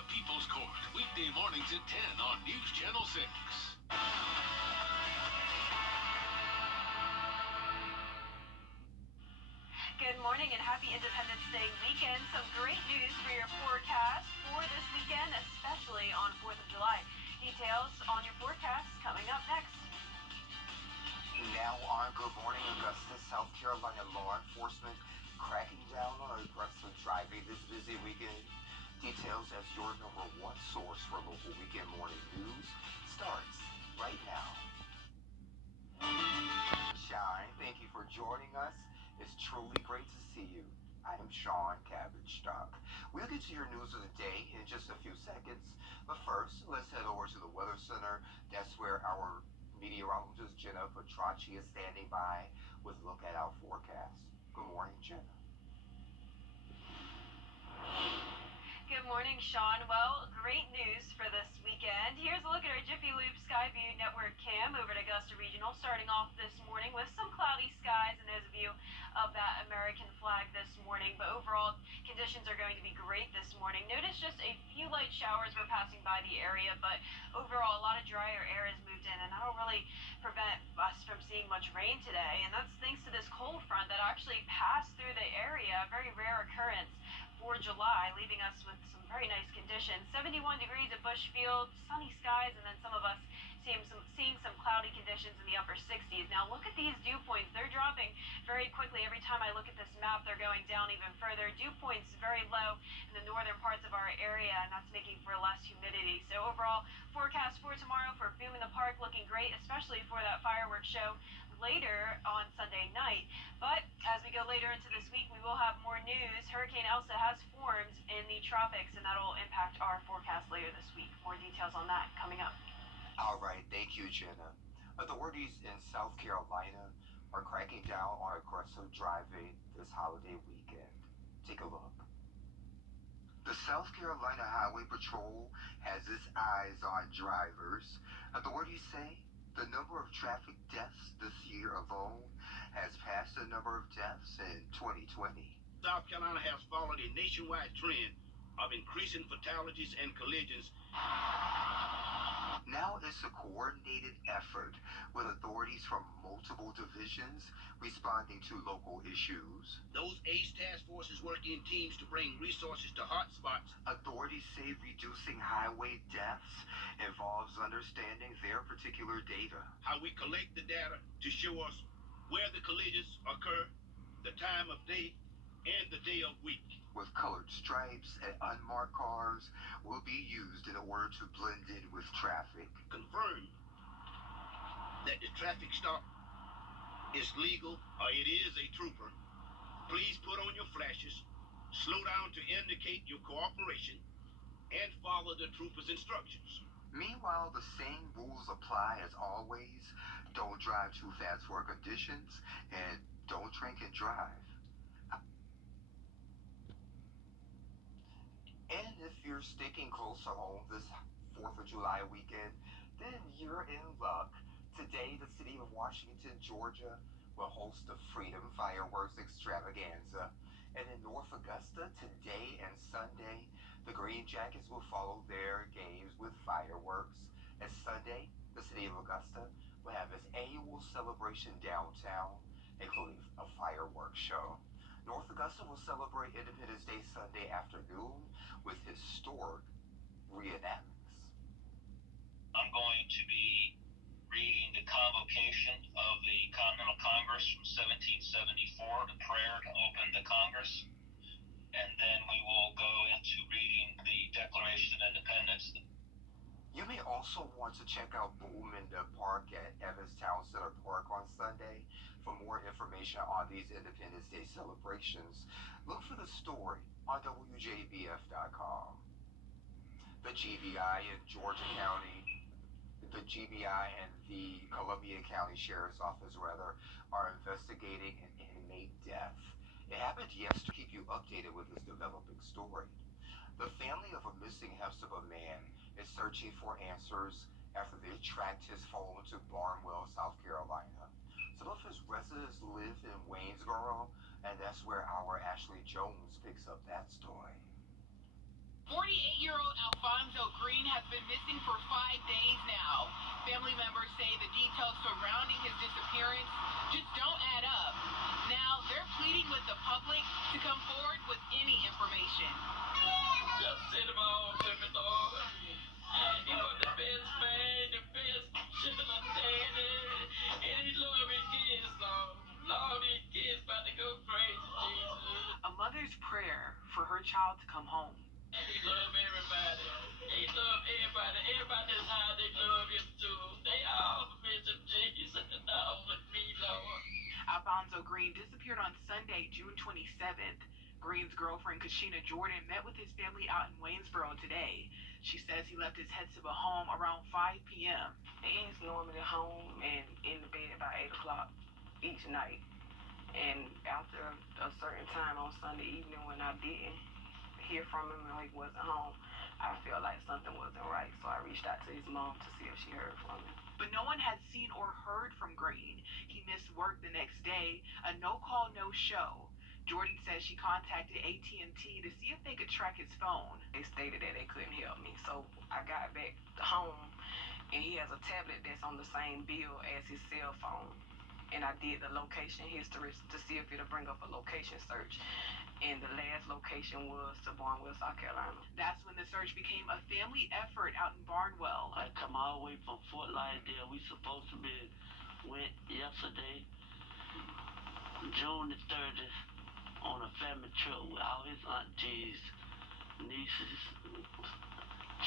the People's Court, weekday mornings at 10 on News Channel 6. Good morning and happy Independence Day weekend. Some great news for your forecast for this weekend, especially on 4th of July. Details on your forecast coming up next. Now on Good Morning Augusta, South Carolina, law enforcement cracking down on aggressive driving this busy weekend. Details as your number one source for local weekend morning news starts right now. Shine, thank you for joining us. It's truly great to see you. I am Sean Cabbage Stock. We'll get to your news of the day in just a few seconds. But first, let's head over to the Weather Center. That's where our meteorologist Jenna Petracci is standing by with a look at our forecast. Good morning, Jenna. Good morning, Sean. Well, great news for this weekend. Here's a look at our Jiffy Lube Skyview Network cam over at Augusta Regional, starting off this morning with some cloudy skies, and there's a view of that American flag this morning. But overall, conditions are going to be great this morning. Notice just a few light showers were passing by the area, but overall, a lot of drier air has moved in, and that'll really prevent us from seeing much rain today. And that's thanks to this cold front that actually passed through the area, a very rare occurrence for July, leaving us with some very nice conditions. 71 degrees at Bushfield, sunny skies, and then some of us seeing some cloudy conditions in the upper 60s. Now look at these dew points. They're dropping very quickly. Every time I look at this map, they're going down even further. Dew points very low in the northern parts of our area, and that's making for less humidity. So overall, forecast for tomorrow for Boom in the Park looking great, especially for that fireworks show later on Sunday night. But as we go later into this week, we will have more news. Hurricane Elsa has formed in the tropics, and that'll impact our forecast later this week. More details on that coming up. All right, thank you, Jenna. Authorities in South Carolina are cracking down on aggressive driving this holiday weekend. Take a look. The South Carolina Highway Patrol has its eyes on drivers. Authorities say the number of traffic deaths this year alone has passed the number of deaths in 2020. South Carolina has followed a nationwide trend of increasing fatalities and collisions. Now it's a coordinated effort with authorities from multiple divisions responding to local issues. Those ACE task forces work in teams to bring resources to hotspots. Authorities say reducing highway deaths involves understanding their particular data. How we collect the data to show us where the collisions occur, the time of day, and the day of week. With colored stripes and unmarked cars will be used in order to blend in with traffic. Confirm that the traffic stop is legal or it is a trooper. Please put on your flashes, slow down to indicate your cooperation, and follow the trooper's instructions. Meanwhile, the same rules apply as always. Don't drive too fast for conditions, and don't drink and drive. And if you're sticking close to home this 4th of July weekend, then you're in luck. Today, the city of Washington, Georgia, will host the Freedom Fireworks Extravaganza. And in North Augusta, today and Sunday, the Green Jackets will follow their games with fireworks. And Sunday, the city of Augusta will have its annual celebration downtown, including a fireworks show. North Augusta will celebrate Independence Day Sunday afternoon with historic reenactments. I'm going to be reading the convocation of the Continental Congress from 1774, the prayer to open the Congress, and then we will go into reading the Declaration of Independence. You may also want to check out Boom in the Park at Evans Town Center Park on Sunday for more information on these Independence Day celebrations. Look for the story on Wjbf.com. The GBI and the Columbia County Sheriff's Office are investigating an inmate death. It happened yesterday. To keep you updated with this developing story. The family of a missing Hephzibah man is searching for answers after they tracked his phone to Barnwell, South Carolina. Some of his residents live in Waynesboro, and that's where our Ashley Jones picks up that story. 48-year-old members say the details surrounding his disappearance just don't add up. Now, they're pleading with the public to come forward with any information. Just send him home to me, Lord. He was the best man, the best sugar daddy, and he love his kids, Lord. Lord, his kids about to go crazy, Jesus. A mother's prayer for her child to come home. He love everybody. He love everybody. Everybody that's high, they love him too. They all miss him, Jesus, and not only me, Lord. Alfonso Green disappeared on Sunday, June 27th. Green's girlfriend, Kashina Jordan, met with his family out in Waynesboro today. She says he left his Hetzibah home around 5 p.m. He's normally home and in the bed by 8 o'clock each night. And after a certain time on Sunday evening when I didn't hear from him or he wasn't home, I felt like something wasn't right. So I reached out to his mom to see if she heard from him. But no one had seen or heard from Green. He missed work the next day, a no-call, no-show. Jordan says she contacted AT&T to see if they could track his phone. They stated that they couldn't help me. So I got back home, and he has a tablet that's on the same bill as his cell phone. And I did the location history to see if it'll bring up a location search. And the last location was to Barnwell, South Carolina. That's when the search became a family effort out in Barnwell. I come all the way from Fort Lauderdale. We supposed to be went yesterday, June the 30th, on a family trip with all his aunties, nieces,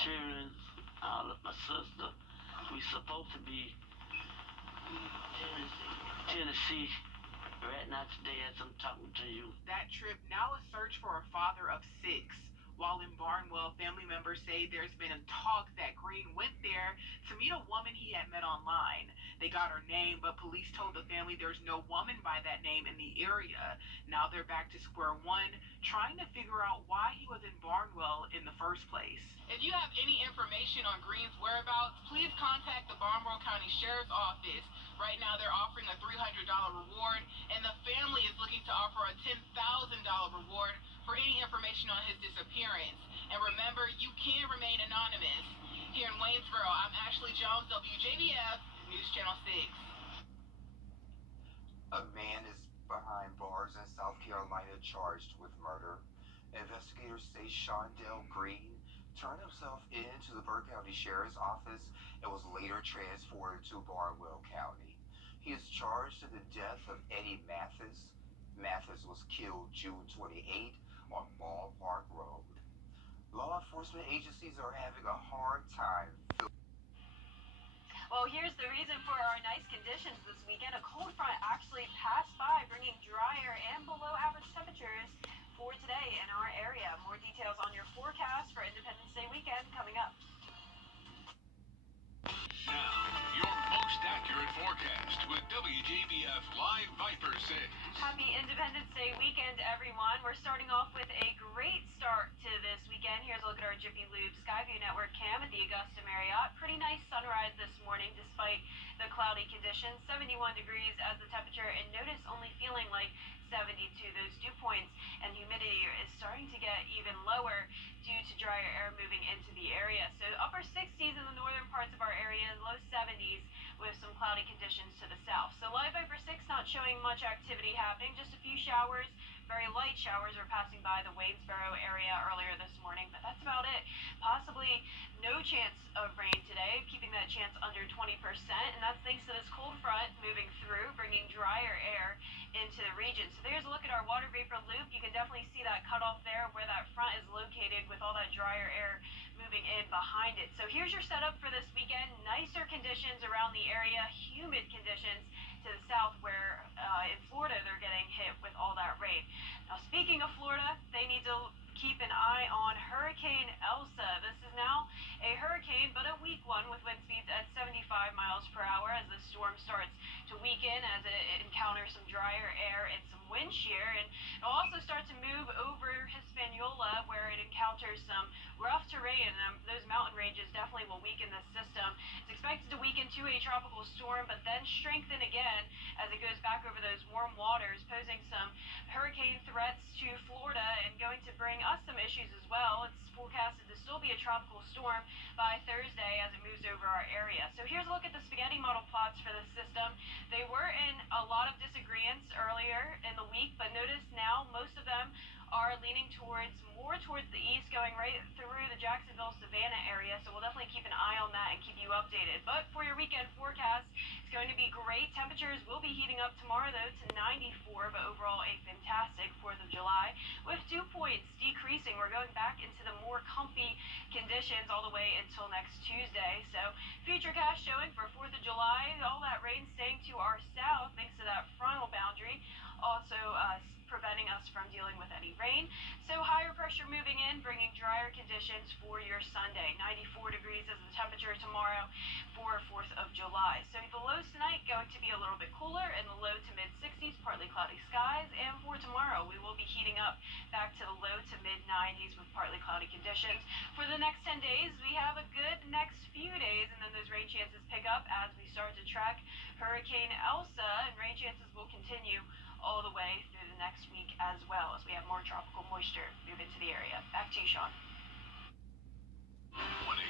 children, all of my sister. We supposed to be Tennessee right now today as I'm talking to you. That trip now a search for a father of 6. While in Barnwell, family members say there's been a talk that Green went there to meet a woman he had met online. They got her name, but police told the family there's no woman by that name in the area. Now they're back to square one, trying to figure out why he was in Barnwell in the first place. If you have any information on Green's whereabouts, please contact the Barnwell County Sheriff's Office. Right now they're offering a $300 reward, and the family is looking to offer a $10,000 reward for any information on his disappearance. And remember, you can remain anonymous. Here in Waynesboro, I'm Ashley Jones, Wjbf, News Channel 6. A man is behind bars in South Carolina charged with murder. Investigators say Shondell Green turned himself in to the Burke County Sheriff's Office and was later transported to Barnwell County. He is charged in the death of Eddie Mathis. Mathis was killed June 28th on Ballpark Road. Law enforcement agencies are having a hard time. Well, here's the reason for our nice conditions this weekend. A cold front actually passed by, bringing drier and below average temperatures for today in our area. More details on your forecast for Independence Day weekend coming up. Now, your most accurate forecast with WJBF Live Viper 6. Happy Independence Day weekend, everyone. We're starting off with a great start to this weekend. Here's a look at our Jiffy Lube Skyview Network cam at the Augusta Marriott. Pretty nice sunrise this morning despite the cloudy conditions. 71 degrees as the temperature, and notice only feeling like 72. Those dew points and humidity is starting to get even lower due to drier air moving into the area. So upper 60s in the northern parts of our area, low 70s with some cloudy conditions to the south. So Live Viper 6 not showing much activity happening, just a few showers. Very light showers are passing by the Waynesboro area earlier this morning, but that's about it. Possibly no chance of rain today, keeping that chance under 20%, and that's thanks to this cold front moving through, bringing drier air into the region. So there's a look at our water vapor loop. You can definitely see that cutoff there where that front is located with all that drier air moving in behind it. So here's your setup for this weekend. Nicer conditions around the area, humid conditions to the south where in Florida they're getting hit with all that rain. Now speaking of Florida, they need to keep an eye on Hurricane Elsa. This is now a hurricane, but a weak one with wind speeds at 75 miles per hour as the storm starts to weaken as it encounters some drier air and some wind shear. And it'll also start to move over Hispaniola where it encounters some rough terrain, those mountain ranges definitely will weaken this system. It's expected to weaken to a tropical storm, but then strengthen again as it goes back over those warm waters, posing some hurricane threats to Florida and going to bring us some issues as well. It's forecasted to still be a tropical storm by Thursday as it moves over our area. So here's a look at the spaghetti model plots for this system. They were in a lot of disagreements earlier in the week, but notice now most of them are leaning more towards the east, going right through the Jacksonville, Savannah area. So we'll definitely keep an eye on that and keep you updated. But for your weekend forecast, it's going to be great. Temperatures will be heating up tomorrow, though, to 94, but overall a fantastic 4th of July with 2 points decreasing. We're going back into the more comfy conditions all the way until next Tuesday. So futurecast showing for 4th of July, all that rain staying to our south thanks to that frontal boundary, also preventing us from dealing with any rain. So higher pressure moving in, bringing drier conditions for your Sunday. 94 degrees is the temperature tomorrow for 4th of July. So the lows tonight going to be a little bit cooler in the low to mid 60s, partly cloudy skies. And for tomorrow, we will be heating up back to the low to mid 90s with partly cloudy conditions. For the next 10 days, we have a good next few days, and then those rain chances pick up as we start to track Hurricane Elsa, and rain chances will continue all the way through the next week as well as we have more tropical moisture move into the area. Back to you, Sean. When it